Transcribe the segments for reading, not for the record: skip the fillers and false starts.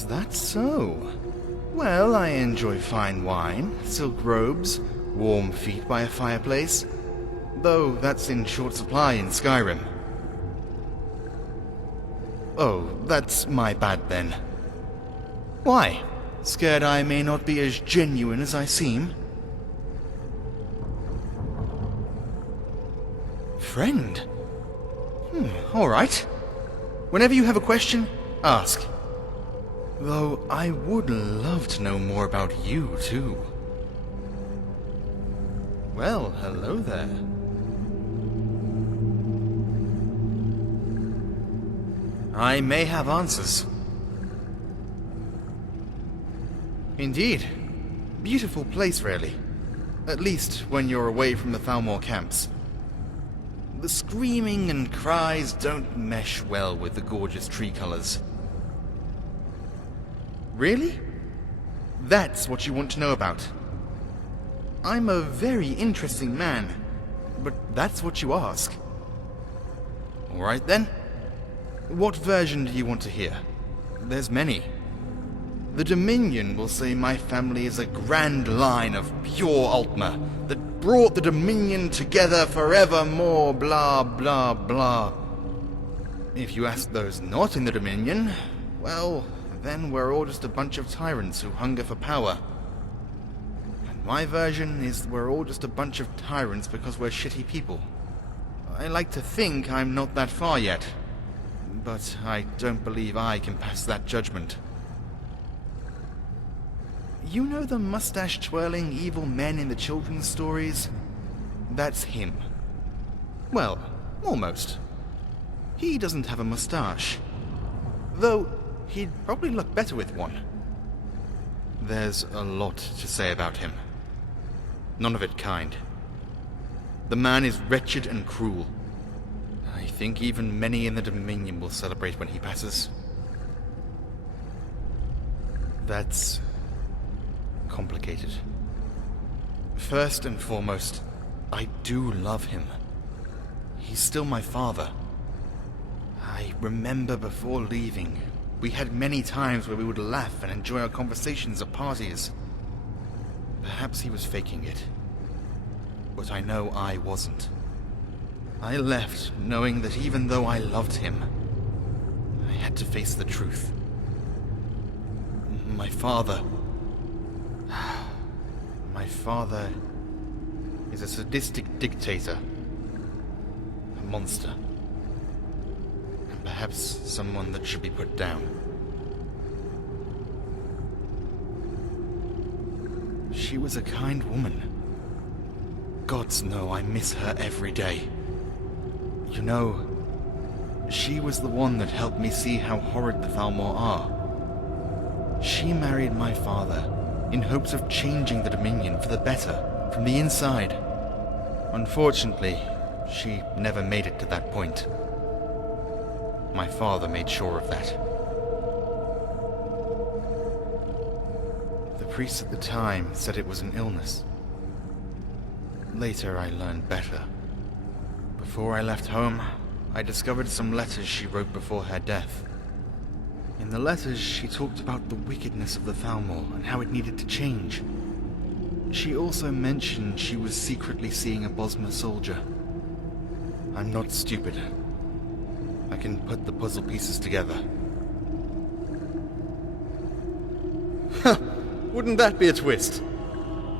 Is that so? Well, I enjoy fine wine, silk robes, warm feet by a fireplace. Though that's in short supply in Skyrim. Oh, that's my bad then. Why? Scared I may not be as genuine as I seem? Friend? Alright. Whenever you have a question, ask. Though I would love to know more about you, too. Well, hello there. I may have answers. Indeed. Beautiful place, really. At least when you're away from the Thalmor camps. The screaming and cries don't mesh well with the gorgeous tree colors. Really? That's what you want to know about. I'm a very interesting man, but that's what you ask. Alright then. What version do you want to hear? There's many. The Dominion will say my family is a grand line of pure Altmer that brought the Dominion together forevermore, blah blah blah. If you ask those not in the Dominion, well, then we're all just a bunch of tyrants who hunger for power. And my version is we're all just a bunch of tyrants because we're shitty people. I like to think I'm not that far yet, but I don't believe I can pass that judgment. You know the mustache-twirling evil men in the children's stories? That's him. Well, almost. He doesn't have a mustache. Though, he'd probably look better with one. There's a lot to say about him. None of it kind. The man is wretched and cruel. I think even many in the Dominion will celebrate when he passes. That's complicated. First and foremost, I do love him. He's still my father. I remember before leaving, we had many times where we would laugh and enjoy our conversations at parties. Perhaps he was faking it, but I know I wasn't. I left knowing that even though I loved him, I had to face the truth. My father is a sadistic dictator, a monster, and perhaps someone that should be put down. She was a kind woman. Gods know I miss her every day. You know, she was the one that helped me see how horrid the Thalmor are. She married my father in hopes of changing the Dominion for the better, from the inside. Unfortunately, she never made it to that point. My father made sure of that. The priest at the time said it was an illness. Later, I learned better. Before I left home, I discovered some letters she wrote before her death. In the letters, she talked about the wickedness of the Thalmor and how it needed to change. She also mentioned she was secretly seeing a Bosmer soldier. I'm not stupid. I can put the puzzle pieces together. Huh, wouldn't that be a twist?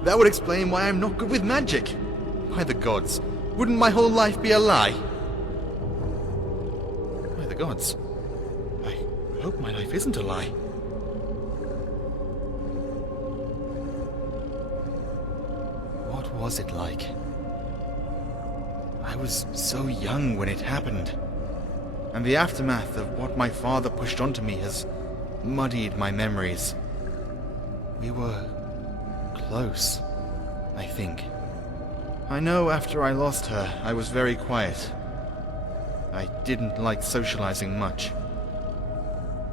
That would explain why I'm not good with magic. By the gods, wouldn't my whole life be a lie? By the gods, I hope my life isn't a lie. What was it like? I was so young when it happened, and the aftermath of what my father pushed onto me has muddied my memories. We were close, I think. I know after I lost her, I was very quiet. I didn't like socializing much.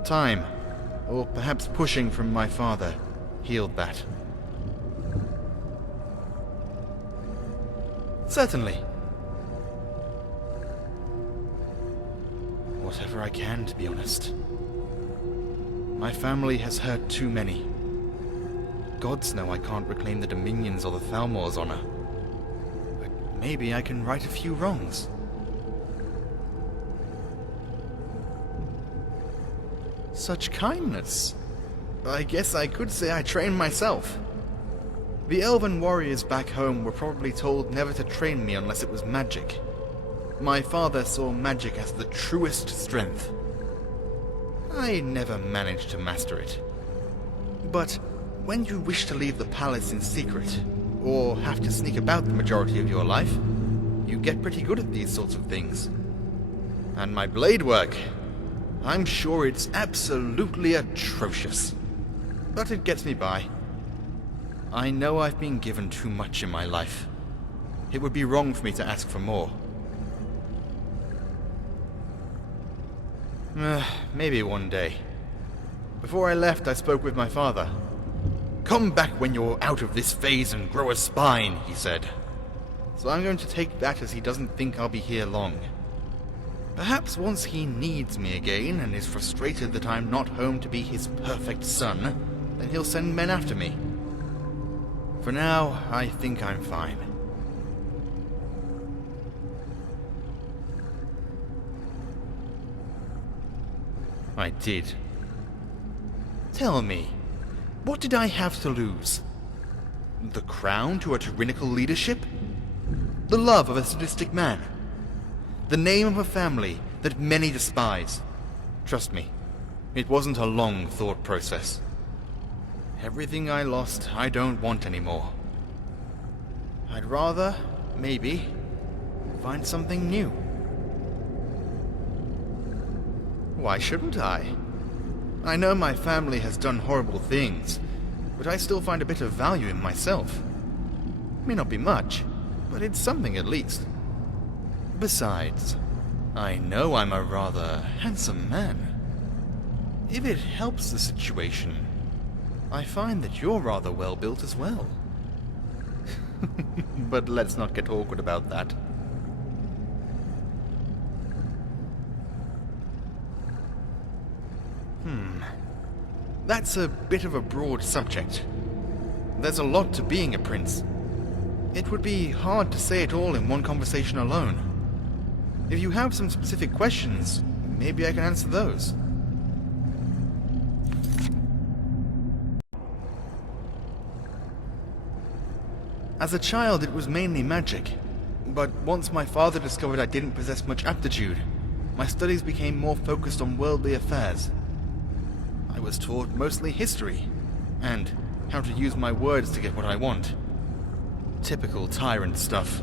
Time, or perhaps pushing from my father, healed that. Certainly. Whatever I can, to be honest. My family has hurt too many. Gods know I can't reclaim the dominions or the Thalmor's honor. But maybe I can right a few wrongs. Such kindness. I guess I could say I trained myself. The elven warriors back home were probably told never to train me unless it was magic. My father saw magic as the truest strength. I never managed to master it. But when you wish to leave the palace in secret, or have to sneak about the majority of your life, you get pretty good at these sorts of things. And my blade work, I'm sure it's absolutely atrocious. But it gets me by. I know I've been given too much in my life. It would be wrong for me to ask for more. Maybe one day. Before I left, I spoke with my father. "Come back when you're out of this phase and grow a spine," he said. So I'm going to take that as he doesn't think I'll be here long. Perhaps once he needs me again and is frustrated that I'm not home to be his perfect son, then he'll send men after me. For now, I think I'm fine. I did. Tell me, what did I have to lose? The crown to a tyrannical leadership? The love of a sadistic man? The name of a family that many despise? Trust me, it wasn't a long thought process. Everything I lost, I don't want anymore. I'd rather, maybe, find something new. Why shouldn't I? I know my family has done horrible things, but I still find a bit of value in myself. May not be much, but it's something at least. Besides, I know I'm a rather handsome man. If it helps the situation, I find that you're rather well built as well. But let's not get awkward about that. That's a bit of a broad subject. There's a lot to being a prince. It would be hard to say it all in one conversation alone. If you have some specific questions, maybe I can answer those. As a child, it was mainly magic. But once my father discovered I didn't possess much aptitude, my studies became more focused on worldly affairs. I was taught mostly history, and how to use my words to get what I want. Typical tyrant stuff.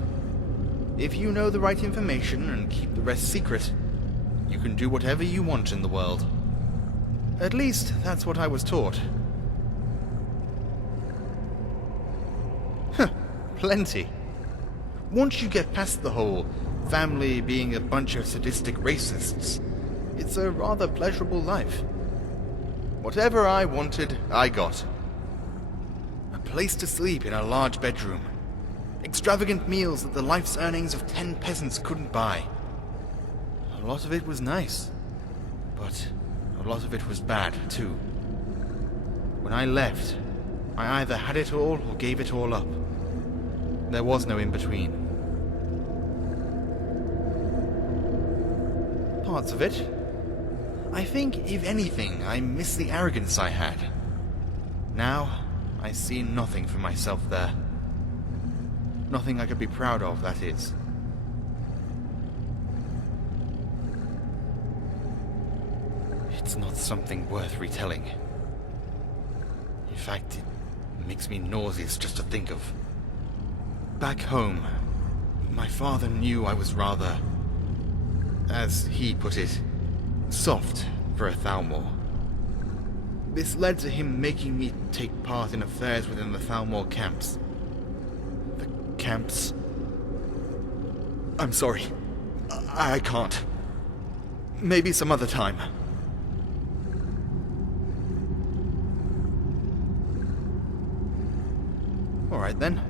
If you know the right information and keep the rest secret, you can do whatever you want in the world. At least, that's what I was taught. Plenty. Once you get past the whole family being a bunch of sadistic racists, it's a rather pleasurable life. Whatever I wanted, I got. A place to sleep in a large bedroom. Extravagant meals that the life's earnings of 10 peasants couldn't buy. A lot of it was nice, but a lot of it was bad, too. When I left, I either had it all or gave it all up. There was no in-between. Parts of it. I think, if anything, I miss the arrogance I had. Now, I see nothing for myself there. Nothing I could be proud of, that is. It's not something worth retelling. In fact, it makes me nauseous just to think of. Back home, my father knew I was rather, as he put it, soft for a Thalmor. This led to him making me take part in affairs within the Thalmor camps. The camps? I'm sorry. I can't. Maybe some other time. All right then.